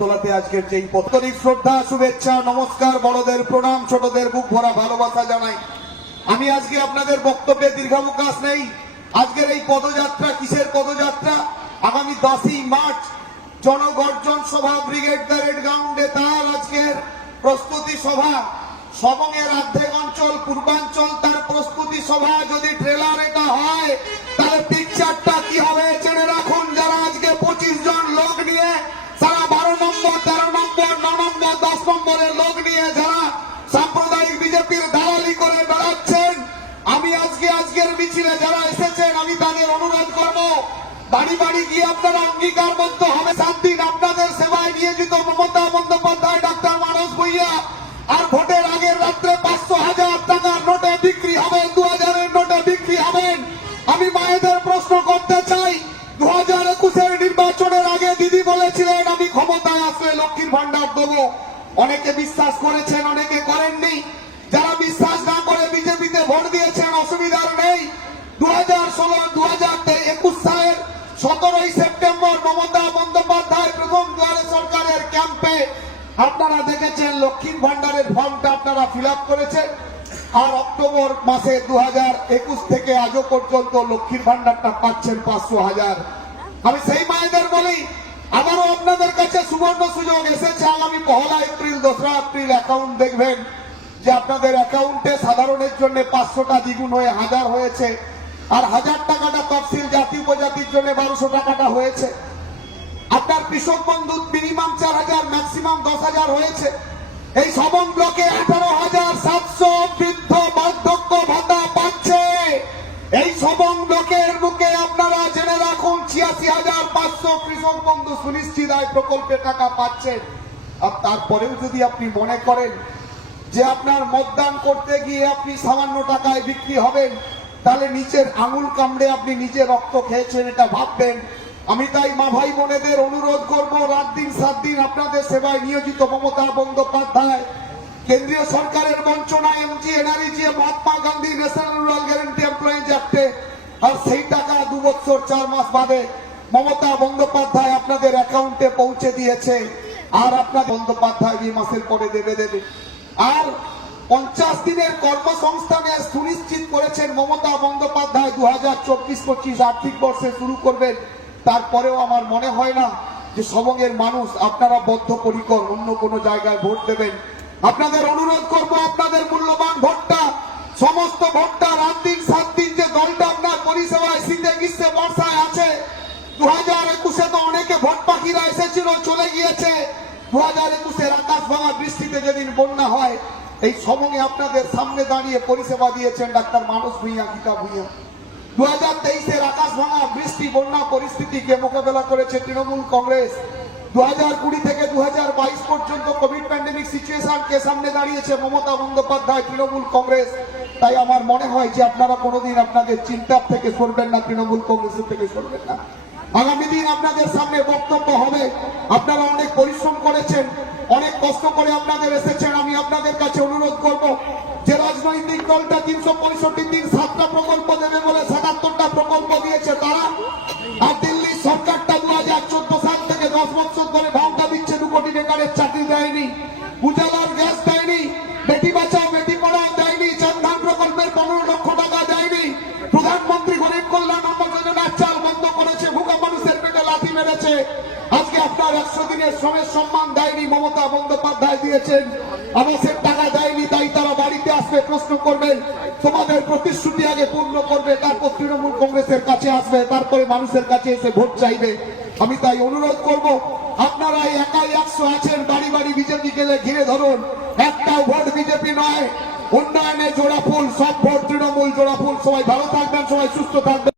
আগরতলাতে আজকের যে পত্তরিক শ্রদ্ধা, শুভেচ্ছা, নমস্কার, বড়দের প্রণাম, ছোটদের বুক ভরা ভালোবাসা জানাই। আমি আজকে আপনাদের বক্তব্যে দীর্ঘাবকাশ নেই। আজকের এই পদযাত্রা কিসের পদযাত্রা? আগামী দশই মার্চ জনগর্জন সভা, ব্রিগেড প্যারেড গ্রাউন্ডে তার আজকের প্রস্তুতি সভা। সবংয়ের অর্ধেক অঞ্চল, পূর্বাঞ্চল, তার প্রস্তুতি সভা যদি ট্রেলার এটা হয়, তাহলে পিকচারটা কি হবে? আজকে আজকের মিছিলে যারা এসেছেন, আমি তাদের অনুরোধ করব, বাড়ি বাড়ি গিয়ে আপনারা অঙ্গীকারবদ্ধ হবে দিন আপনাদের সেবায় নিয়োজিত বন্দ্যোপাধ্যায়, ডাক্তার মানস ভুইয়া, আর ভোটের আগের রাত্রে পাঁচশো ভান্ডার দেবো। অনেকে বিশ্বাস করেছেন, অনেকে করেননি। যারা বিশ্বাস না করে বিজেপিতে ভোট দিয়েছেন, অসুবিধার নেই। দু হাজার ষোলো দু হাজার একুশ সালের সতেরোই সেপ্টেম্বর মমতা বন্দ্যোপাধ্যায় প্রথম দুয়ারে সরকারের ক্যাম্পে আপনারা দেখেছেন, লক্ষ্মীর ভান্ডারের ফর্মটা আপনারা ফিল আপ করেছেন। আর অক্টোবর মাসে দু হাজার একুশ থেকে আজও পর্যন্ত লক্ষ্মীর ভান্ডারটা পাচ্ছেন পাঁচশো হাজার। আমি সেই মায়েদের বলি, আবারও সুবর্ণ সুযোগ এসেছে আগামী পহলা এপ্রিল, দোসরা এপ্রিল অ্যাকাউন্ট দেখবেন যে আপনাদের অ্যাকাউন্টে সাধারণের জন্য পাঁচশোটা দ্বিগুণ হয়ে হাজার হয়েছে। আর হাজার টাকাটা তফসিল জাতি উপজাতির জন্য বারোশো টাকাটা হয়েছে। আপনার কৃষক বন্ধু মিনিমাম চার হাজার ম্যাক্সিমাম দশ হাজার হয়েছে। এই সবং ব্লকে আঠারো হাজার সাতশো ছিয়াশি হাজার পাঁচশো কৃষক বন্ধু সুনিশ্চিত আয় প্রকল্পে টাকা পাচ্ছেন। আর তারপরেও যদি আপনি মনে করেন যে আপনার মতদান করতে গিয়ে আপনি সামান্য টাকায় বিক্রি হবেন, তাহলে নিচের আঙুল কামড়ে আপনি নিজে রক্ত খেয়েছেন এটা ভাববেন। আমি তাই মা ভাই বোনেদের অনুরোধ করব, রাত দিন সাত দিন আপনাদের সেবায় নিয়োজিত মমতা বন্দ্যোপাধ্যায়, কেন্দ্রীয় সরকারের বঞ্চনা, MG NREG Mahatma Gandhi, national rural guarantee employees অ্যাক্টে, আর সেই টাকা বছর চার মাস বাদে মমতা বন্দ্যোপাধ্যায় আপনাদের অ্যাকাউন্টে পৌঁছে দিয়েছে। আর আপনার বন্দ্যোপাধ্যায় এই মাসের পরে দেবে দেবে। আর পঞ্চাশ দিনের কর্মসংস্থানের সুনিশ্চিত করেছেন মমতা বন্দ্যোপাধ্যায় দু হাজার চব্বিশ, পঁচিশ আর্থিক বর্ষে শুরু করবেন। তারপরেও আমার মনে হয় না যে সবঙ্গের মানুষ আপনারা বদ্ধপরিকর অন্য কোনো জায়গায় ভোট দেবেন। আপনাদের অনুরোধ করব আপনাদের পরিষেবায় শীতে গ্রীষ্মে বর্ষায় আছে। দু হাজার একুশে তো অনেকে ভোট পাখিরা এসেছিল, চলে গিয়েছে। দু হাজার একুশের আকাশ ভাঙা বৃষ্টিতে যেদিন বন্যা হয়, এই সময়ে আপনাদের সামনে দাঁড়িয়ে পরিষেবা দিয়েছেন ডাক্তার মানস ভূঁইয়া, গীতা ভূঁইয়া। দু হাজার তেইশের আকাশ ভাঙা বৃষ্টি, বন্যা পরিস্থিতিকে মোকাবেলা করেছে তৃণমূল কংগ্রেস। দু হাজার কুড়ি থেকে দু হাজার বাইশ পর্যন্ত কোভিড প্যান্ডেমিক সিচুয়েশনকে সামনে দাঁড়িয়েছে মমতা বন্দ্যোপাধ্যায়, তৃণমূল কংগ্রেস। তাই আমার মনে হয় যে আপনারা কোনোদিন আপনাদের চিন্তার থেকে সরবেন না, তৃণমূল কংগ্রেসের থেকে সরবেন না। আগামী দিন আপনাদের সামনে বক্তব্য হবে। আপনারা অনেক পরিশ্রম করেছেন, অনেক কষ্ট করে আপনাদের এসেছেন। আমি আপনাদের কাছে অনুরোধ করব যে রাজনৈতিক দলটা তিনশো পঁয়ষট্টি দিন সাতটা প্রকল্প দেবে বলে সাতাত্তরটা প্রকল্প দিয়েছে তারা। বছর ধরে ভাওতা দিচ্ছে, দু কোটি বেকারের চাকরি দেয়নি, উজালার গ্যাস দেয়নি, বেটি বাঁচাও, বেটি পড়াও দেয়নি চন্দ্রান প্রকল্পের পনেরো লক্ষ টাকা দেয়নি। প্রধানমন্ত্রী গরিব কল্যাণ যোজনার চাল বন্ধ করেছে ভুকা মানুষের পেটে লাথি মেরেছে। আজকে আপনার একশো দিনের শ্রমের সম্মান দেয়নি, মমতা বন্দ্যোপাধ্যায় দিয়েছেন। আবাসের টাকা দেয়নি, তাই তারা বাড়িতে আসবে, প্রশ্ন করবেন তোমাদের প্রতিশ্রুতি আগে পূর্ণ করবে, তারপর তৃণমূল কংগ্রেসের কাছে আসবে, তারপরে মানুষের কাছে এসে ভোট চাইবে। আমি তাই অনুরোধ করব, আপনারা একাই একশো আছেন বাড়ি বাড়ি বিজেপি গেলে ঘিরে ধরুন। একটাও ভোট বিজেপি নয়। উন্নয়নে জোড়া ফুল, সব ভোট, তৃণমূল জোড়া ফুল। সবাই ভালো থাকবেন, সবাই সুস্থ থাকবেন।